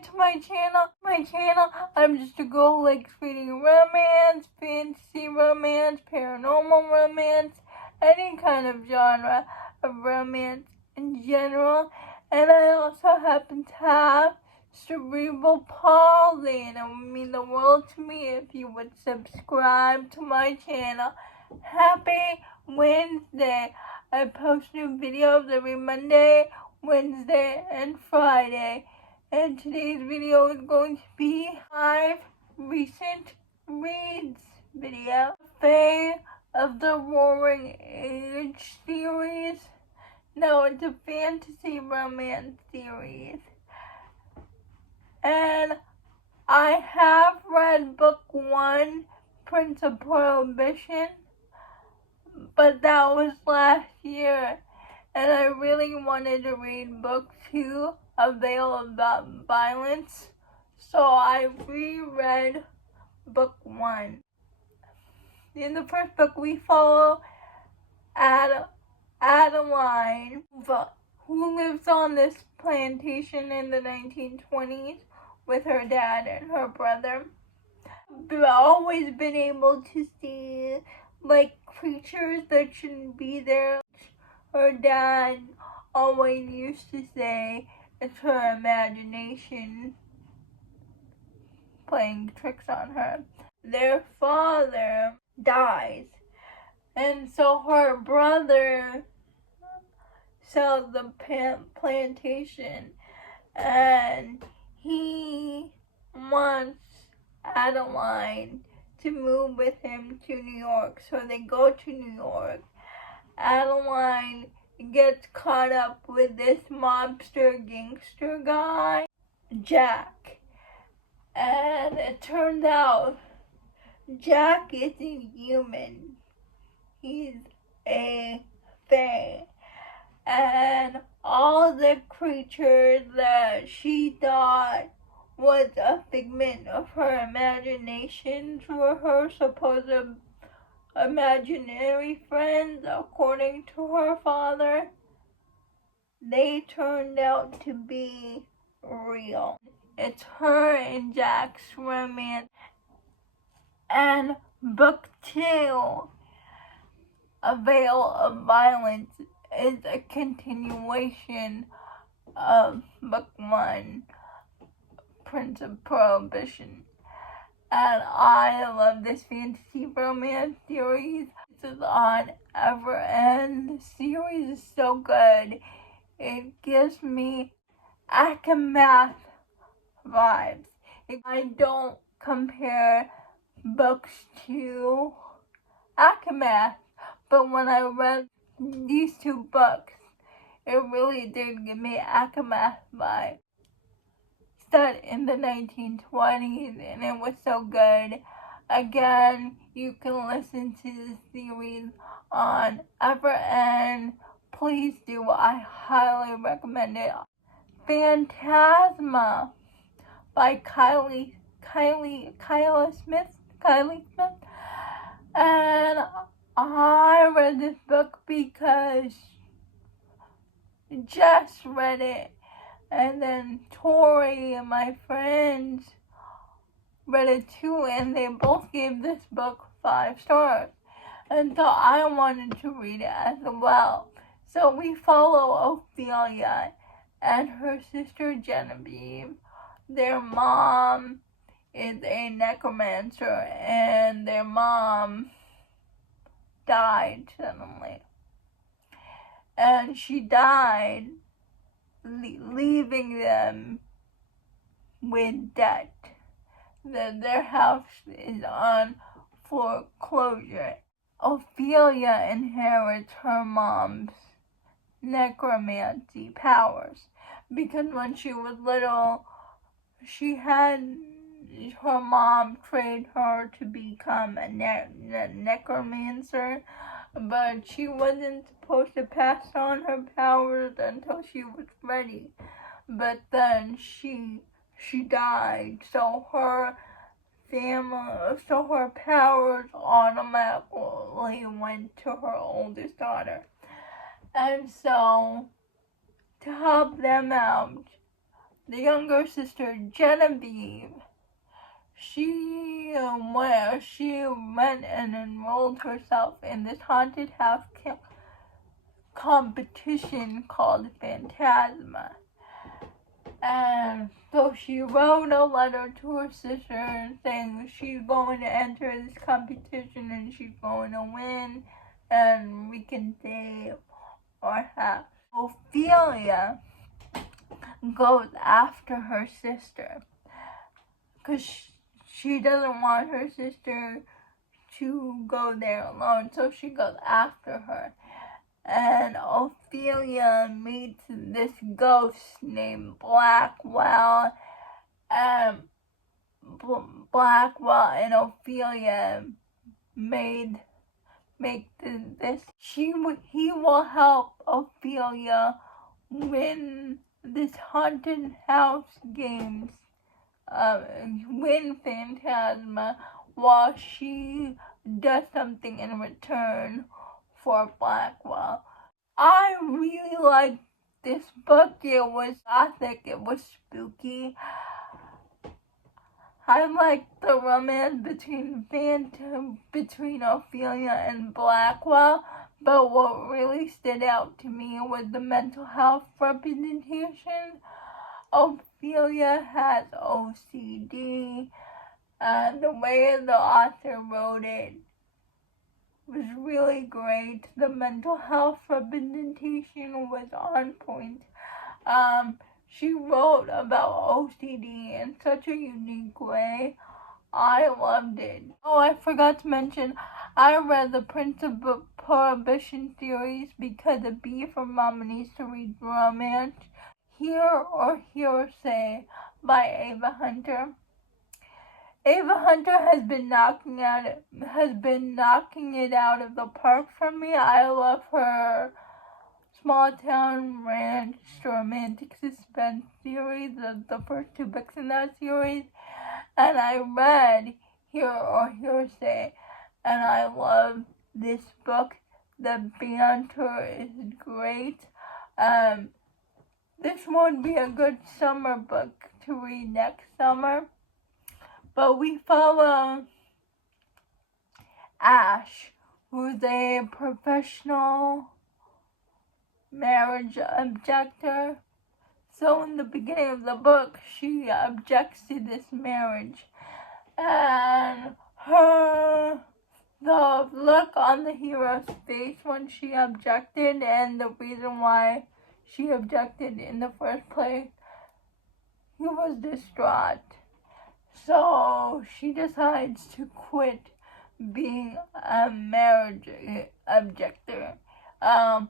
subscribe to my channel. I'm just a girl who likes reading romance, fantasy romance, paranormal romance, any kind of genre of romance in general. And I also happen to have cerebral palsy, and it would mean the world to me if you would subscribe to my channel. Happy Wednesday! I post new videos every Monday, Wednesday, and Friday. And today's video is going to be 5 recent reads video. Fae of the Roaring Age series. No, it's a fantasy romance series. And I have read book 1, Prince of Prohibition, but that was last year. And I really wanted to read book 2, A Veil of Violence, so I reread book 1. In the first book, we follow Adeline, who lives on this plantation in the 1920s with her dad and her brother. I've always been able to see creatures that shouldn't be there. Her dad always used to say it's her imagination playing tricks on her. Their father dies, and so her brother sells the plantation, and he wants Adeline to move with him to New York. So they go to New York. Adeline gets caught up with this gangster guy, Jack. And it turns out Jack isn't human. He's a fae. And all the creatures that she thought was a figment of her imagination were her supposed imaginary friends, according to her father. They turned out to be real. It's her and Jack's romance. And book 2, A Veil of Violence, is a continuation of book 1, Prince of Prohibition. And I love this fantasy romance series. This is on Ever, and the series is so good. It gives me Akamath vibes. I don't compare books to Akamath, but when I read these 2 books, it really did give me Akamath vibes. Set in the 1920s, and it was so good. Again, you can listen to the series on Ever, and please do. I highly recommend it. Phantasma by Kylie Smith. And I read this book because Jess read it. And then Tori and my friends read it too, and they both gave this book 5 stars. And so I wanted to read it as well. So we follow Ophelia and her sister Genevieve. Their mom is a necromancer, and their mom died suddenly. And she died leaving them with debt. Their house is on foreclosure. Ophelia inherits her mom's necromancy powers because when she was little, she had her mom trained her to become a necromancer, but she wasn't supposed to pass on her powers until she was ready. But then she died, so her powers automatically went to her oldest daughter. And so, to help them out, the younger sister Genevieve, she went and enrolled herself in this haunted house competition called Phantasma. And so she wrote a letter to her sister saying she's going to enter this competition and she's going to win, and we can save Or Hearse. Ophelia goes after her sister because she doesn't want her sister to go there alone, so she goes after her. And Ophelia meets this ghost named Blackwell, and Blackwell and Ophelia make this. He will help Ophelia win this haunted house games, win Phantasma, while she does something in return for Blackwell. I really liked this book. It was gothic, it was spooky. I liked the romance between Ophelia and Blackwell, but what really stood out to me was the mental health representation. Ophelia has OCD, and the way the author wrote it was really great. The mental health representation was on point. She wrote about OCD in such a unique way. I loved it. Oh, I forgot to mention, I read the Prince of Prohibition series because of B for Mama Needs to Read Romance. Hear or Hearsay by Ava Hunter. Ava Hunter has been knocking it out of the park for me. I love her Small Town Ranch romantic suspense series, the first 2 books in that series, and I read Hear or Hearsay, and I love this book. The banter is great. This would be a good summer book to read next summer. But we follow Ash, who's a professional marriage objector. So in the beginning of the book, she objects to this marriage. And the look on the hero's face when she objected, and the reason why she objected in the first place, he was distraught. So she decides to quit being a marriage objector. A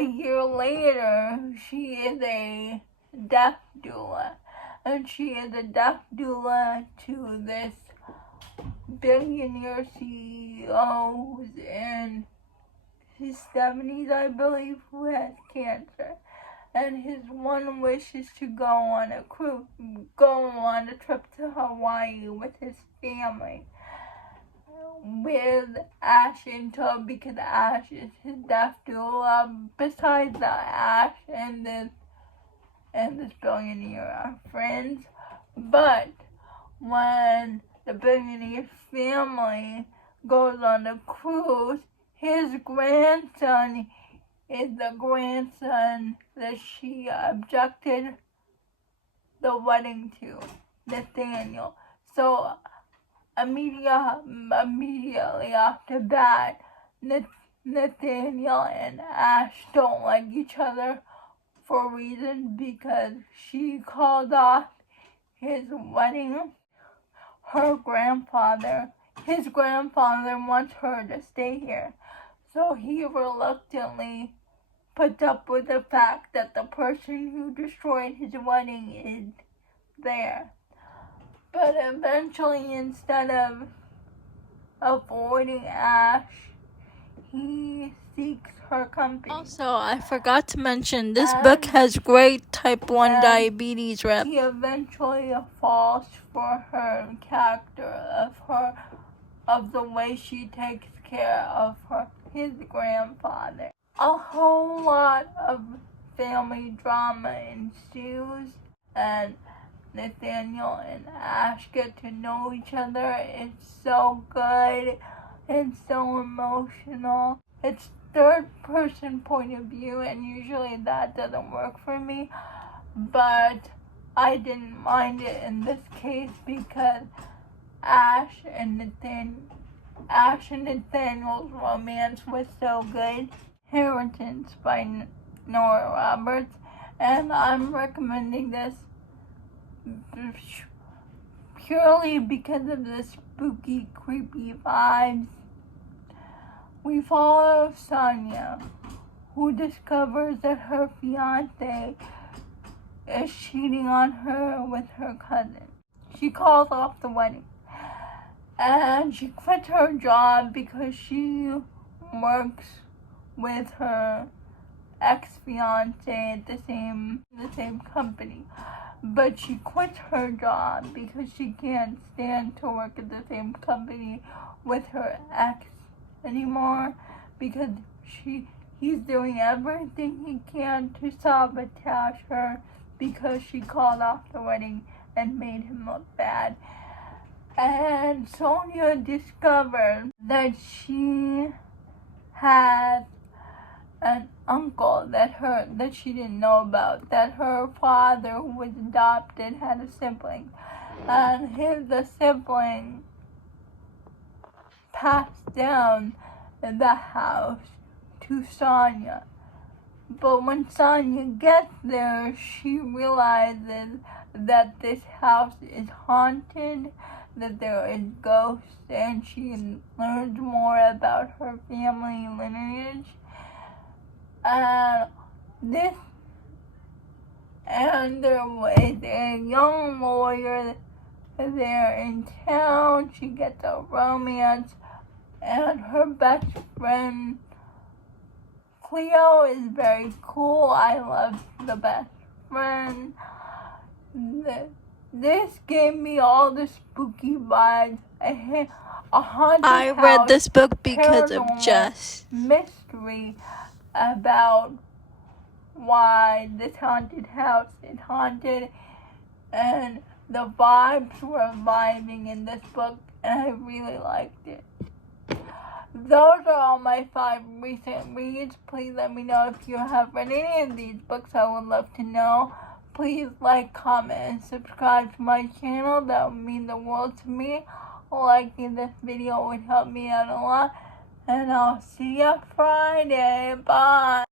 year later, she is a death doula. And she is a death doula to this billionaire CEO who's in his 70s, I believe, who has cancer. And his one wish is to go on a trip to Hawaii with his family, with Ash in tow, because Ash is his death doula. Besides that, Ash and this billionaire are friends. But when the billionaire's family goes on a cruise, his grandson is the grandson that she objected the wedding to, Nathaniel. So immediately after that, Nathaniel and Ash don't like each other for reasons because she called off his wedding. His grandfather wants her to stay here. So he reluctantly puts up with the fact that the person who destroyed his wedding is there. But eventually, instead of avoiding Ash, he seeks her company. Also, I forgot to mention, this book has great type 1 diabetes rep. He eventually falls for her character of the way she takes care of his grandfather. A whole lot of family drama ensues, and Nathaniel and Ash get to know each other. It's so good. It's so emotional. It's third person point of view, and usually that doesn't work for me, but I didn't mind it in this case because Ash and Nathaniel's romance was so good. Inheritance by Nora Roberts, and I'm recommending this purely because of the spooky, creepy vibes. We follow Sonia, who discovers that her fiance is cheating on her with her cousin. She calls off the wedding, and she quits her job because she works with her ex-fiance at the same company. But she quits her job because she can't stand to work at the same company with her ex anymore, because he's doing everything he can to sabotage her because she called off the wedding and made him look bad. And Sonia discovered that she had an uncle that she didn't know about, that her father, who was adopted, had a sibling, and the sibling passed down the house to Sonia. But when Sonia gets there, she realizes that this house is haunted, that there is ghosts, and she learns more about her family lineage. And there was a young lawyer there in town. She gets a romance, and her best friend Cleo is very cool. I love the best friend. This gave me all the spooky vibes. A haunted I house, read this book because of Jess. Mystery about why this haunted house is haunted, and the vibes were vibing in this book, and I really liked it. Those are all my 5 recent reads. Please let me know if you have read any of these books. I would love to know. Please like, comment, and subscribe to my channel. That would mean the world to me. Liking this video would help me out a lot. And I'll see you Friday. Bye.